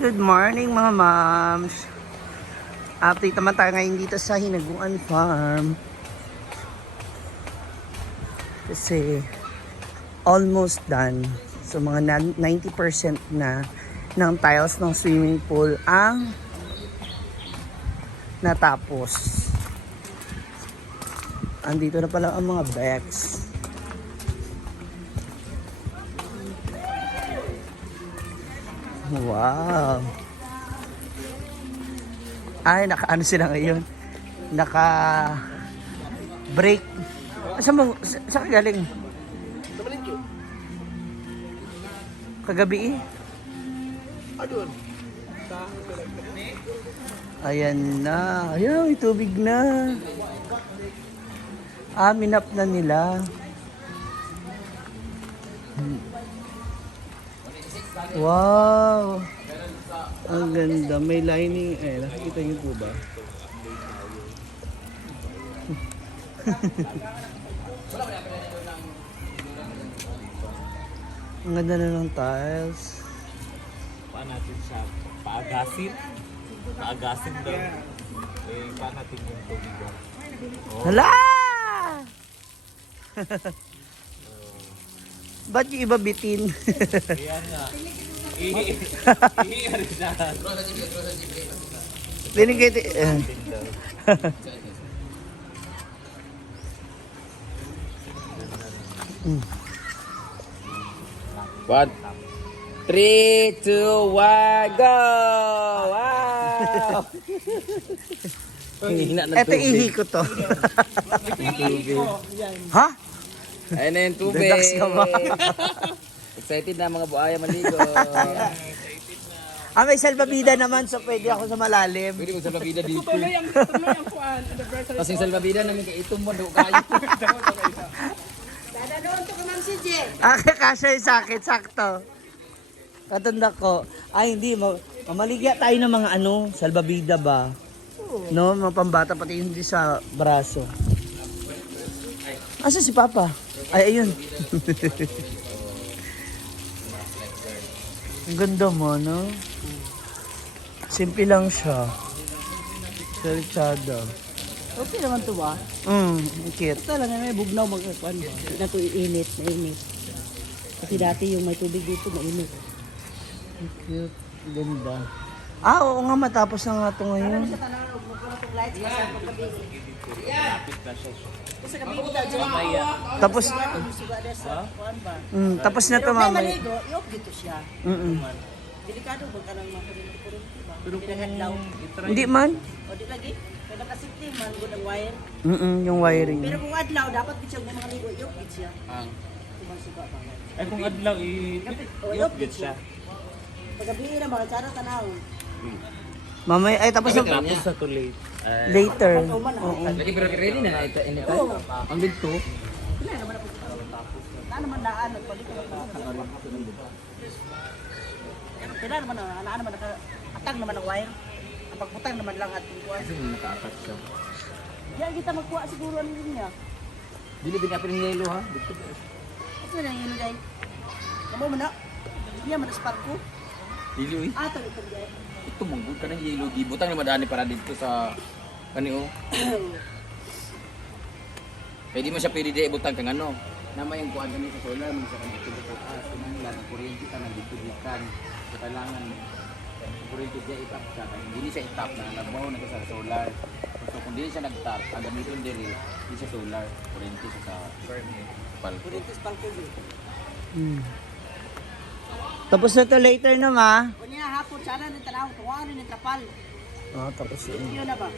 Good morning mga moms. Update naman tayo ngayon dito sa Hinaguan Farm. Kasi almost done. So mga 90% na ng tiles ng swimming pool ang natapos. Andito na pala ang mga bags. Wow. Ay, naka-ano sila ngayon? Naka-break. Saan ka galing? Kagabi eh. Ayan na. Ayan, may tubig na. Minap na nila. Wow! Ang ganda. May lining. Nakikita niyo po ba? Ang ganda na ng tiles. Paan natin siya paagasin. Paagasin daw. Paan natin yung tubig daw. Hala! Ba't yung iba bitin? Kaya nga. Iiari siya. Binigay One, 3, 2, 1, go! Wow! Ito ihi ko to. Ha? Ayun na yung tubig. Relax ka ba? Excited na mga buhaya maligo. May salbabida naman so pwede ako sa malalim. Pwede mo salbabida dito. Tuloy ang kuan. Kasing salbabida namin kay itong mo kayo. Dadaloon to ka, Ma'am CJ. Kasya yung sakit, sakto. Katanda ko. Hindi. Mamaligya tayo ng mga salbabida ba? No, mga pambata pati hindi sa braso. Asa si Papa? Ayun. Ang ganda mo, no? Simple lang siya. Saritsada. Okay naman to ba? Cute. Ito lang may bugnaw magkakuan ba? Hindi na to iinit, mainit. Kasi dati yung may tubig dito, mainit. Cute. Ganda. Oo nga, matapos na nga ito ngayon. Sa tanong, magkakuan itong lights kasi ang pagkabi. Kasi gabi ko daw dyan. Tapos, Kuan ba? tapos na ito Pero may mamaya. maligo, i-off dito siya. Delikado ba ka nang makurinti-kurinti ba? Pero kung hadlaw. Hindi man. O di lagi. Kaya nakasiti man, good ang wire. Yung wiring. Pero kung adlaw, dapat bitsang may mga ligo, i-off dito siya. Kung suga ba? Ay kung adlaw I-off dito siya. Paggabi na mga tsara tanaw. Mamaya, tapos na. tapos sa too late. Later. Lagi pero ready na ito ini tayo. Ang dito. Na naman daan, nagpalit ko lang. Kaya naman atang naman ang wire. Ang pagputang naman lang at kuha. Kasi nakaakat siya. Diyan kita magkuha siguro ang linya. Dili binapin ng yelo ha. Dito. Kasi na yun guys. Kamu mo na. Diyan man spark ko. Dili uy. Ito diyan. Ito manggod ka ng yelo. Gibutang na madani para dito sa kanio. Pwede mo siya pwede di ibutang kang ano. Nama yung kuan kanito sa solar mo sa kanito sa taas. Kunang kuryente ka nang dito dikan. So kailangan kuryente dia itap siya. Hindi siya itap na nagbaw na sa solar. So kung di siya nagtap, ang gamiton diri di siya solar. Kuryente siya sa pal. Kuryente spark ko. Tapos na ito later na ma. Kunya hapon sana ni tanaw tuwa ni trapal. Tapos yun. Iyo na ba?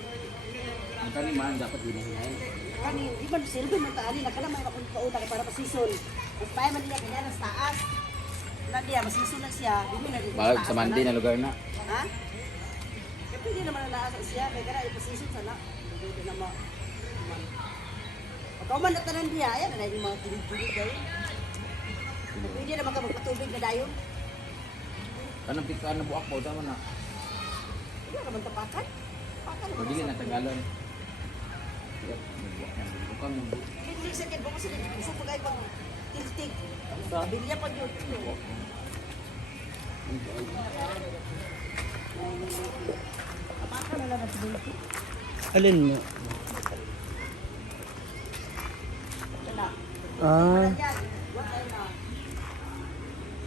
Ang kaniman dapat hinahinay. Kani di man silbi man taani nakala man ako kauna para pa season. Mas pa man niya kanya sa taas. Na diya masison na siya. Dili na dito. Bag sa Monday na lugar na. Ha? Kaya pwede naman na naasa siya. Kaya kaya iposisyon sana. Pwede na ma... Pagkaw man natanan diya, ayan na yung mga tulig-tulig dayo. Pwede naman ka magpatubig na dayo. Anong pikaan na buak mo? Tama na. Wala naman tapakan. Tapakan naman. Pagili na Tagalog. Bukan mo. Hindi sa kid, baka sila gusto pag ay pang tiltig. Bilya pag yun. Alin mo? Ah.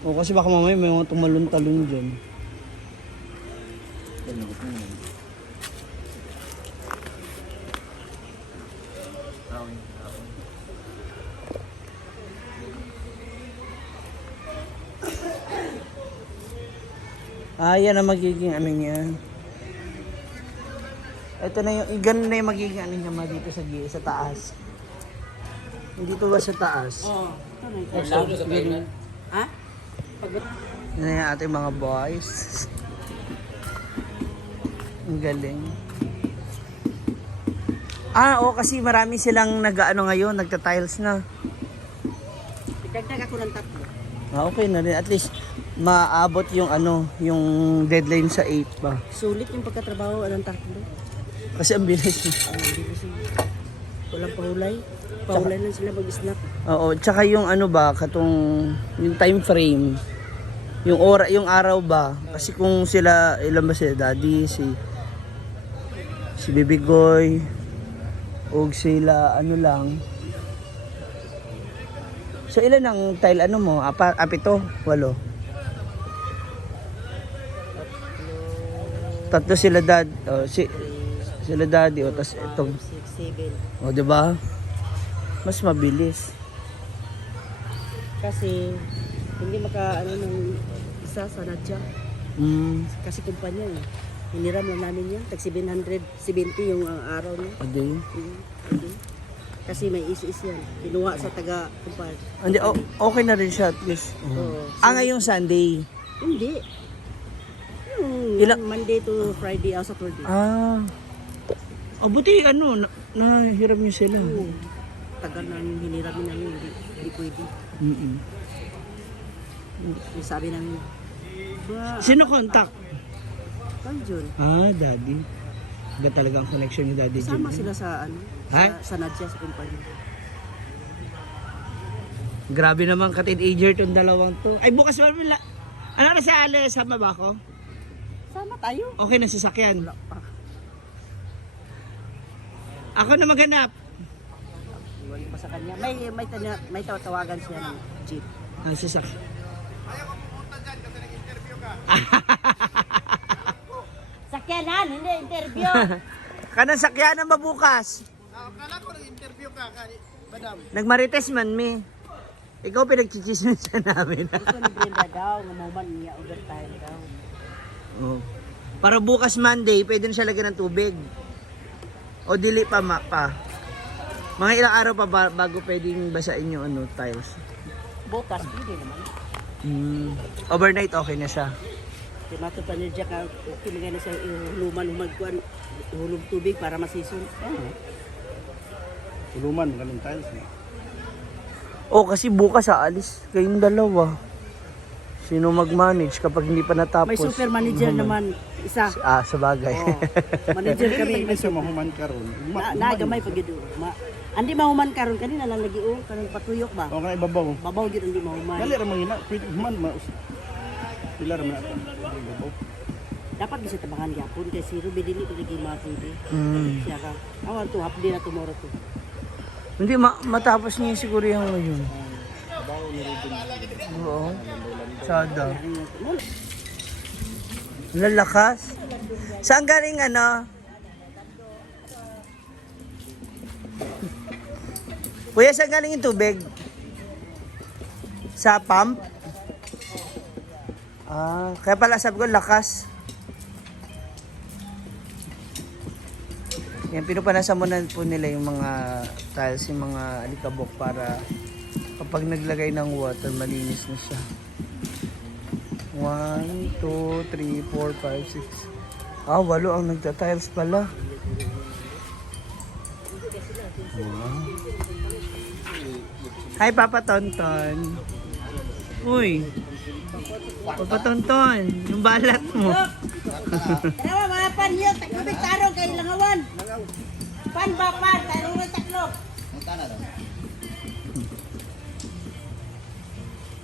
O kasi baka mamaya may mga tumalon-talon dyan. Ah, yan ang magiging ano niya. Ito na yung, ganun na yung magiging ano niya dito sa taas. Dito ba sa taas? Oo. Ito na ito. Lalo sa Thailand. Ha? Pag Yan yung ating mga boys. Ang galing. Ah, oo, kasi marami silang nag-ano ngayon, nagta-tiles na. Idagdag ako ng 3. Ah, okay na rin. At least, maabot yung ano, yung deadline sa 8 pa. Sulit yung pagkatrabaho ng 3. Kasi ang bilis. Walang pahulay. Pahulay lang sila mag-snack. Oo, tsaka yung ano ba, yung time frame. Yung araw ba? Kasi kung sila, ilan ba sila? Daddy, si Bibigoy, o sila, ano lang. So ilan ang tile ano mo? 7, 8? Tatlo sila dad, sila daddy, tas itong, 6, 7. o diba? Mas mabilis. Kasi hindi maka ano ng isa sa Nadja. Kasi kumpanya eh. Hiniram lang namin yan. Tag 770 yung araw niya. Adi. Okay. Kasi may is yan. Kinuha sa taga kumpanya. Hindi, okay na rin siya at least. Oo. Ngayong Sunday. Hindi. Yung Monday to Friday, Saturday. Ah. O buti ano, nahiram niyo sila. Oo. Tagal na yung hiniram namin. Hindi pwede. Yung sabi namin, ba, Sino contact? Carl Jun. Ah, daddy. Iba talaga ang connection ni daddy. Kasama Jun. sila sa ano? Ha? Sa Nadja, sa kumpanya. Grabe naman ka-teenager tong dalawang to. Ay, bukas ba nila? Ano na sa Ale? Sama ba ako? Sama tayo. Okay na sasakyan. Wala pa. Ako na maghanap. Iwan pa sa kanya. May tawagan siya ng jeep. Ah, sasakyan. Sakyanan, hindi interview. Kanang sakyanan ba bukas? Akala ko nag-interview ka, madam. Nagmarites man mi. Ikaw pinagchichismisan namin. Gusto ni Brenda daw, ngumuman niya overtime daw. Oh. Para bukas Monday, pwede na siya lagyan ng tubig. O dili pa pa. Mga ilang araw pa bago pwedeng basain yung ano, tiles. Bukas, pwede naman. Overnight okay na siya. Timato pa niya ka, kinagay na siya ihuluman, humagkuhan, ihulog tubig para masison. Tuluman, ganun tiles. Oh, kasi bukas aalis kayong dalawa. Sino mag-manage kapag hindi pa natapos? May super manager naman, isa. Sa bagay. Oh, manager kami. Hindi siya mahuman karon. Nagamay pag yun. Andi mahuman karon kanina lang lagi kanang patuyok ba? O kana ibabaw. Babaw gid andi mahuman. Dali ra mangina, pwede human pila ra man ata. Ibabaw. Dapat bisa tabangan gyapon kay si Ruby dili lagi matuloy. Siya ka. Awan to hapdi na tomorrow to. Hindi, matapos niya siguro yung ngayon. Oo. Sada. Lalakas. Saan galing ano? Kuya, saan galing yung tubig? Sa pump? Ah, kaya pala sabi ko, lakas. Yan, pinupanasan muna po nila yung mga tiles, yung mga alikabok para kapag naglagay ng water, malinis na siya. 1, 2, 3, 4, 5, 6. Ah, 8 ang nagta-tiles pala. Wow. Hi, Papa Tonton. Uy. Papa Tonton, yung balat mo. Tara mga pan yun, taglubig tarong kay langawan. Pan ba pan, tarong ng taklo.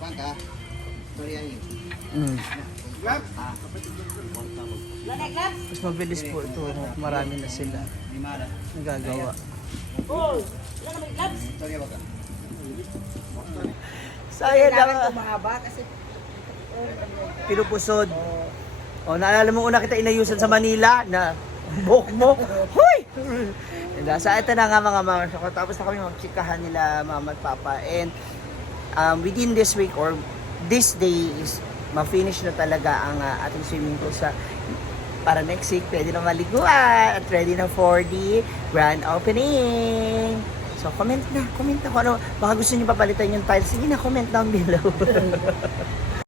Pangka. Sorry, Mm. Mas mabilis po ito. Marami na sila nagagawa. Sayang lang. Mahaba kasi Pinupusod. O, naalala mo una kita inayusan sa Manila na buhok mo. Hoy! So, ito na nga mga mama. So, tapos na kami magchikahan nila mama at papa. And within this week or this day is ma-finish na talaga ang ating swimming pool sa para next week, pwede na maliguan at ready na for the grand opening. So, comment na kung ano. Baka gusto niyo papalitan yung tiles. Sige na, comment down below.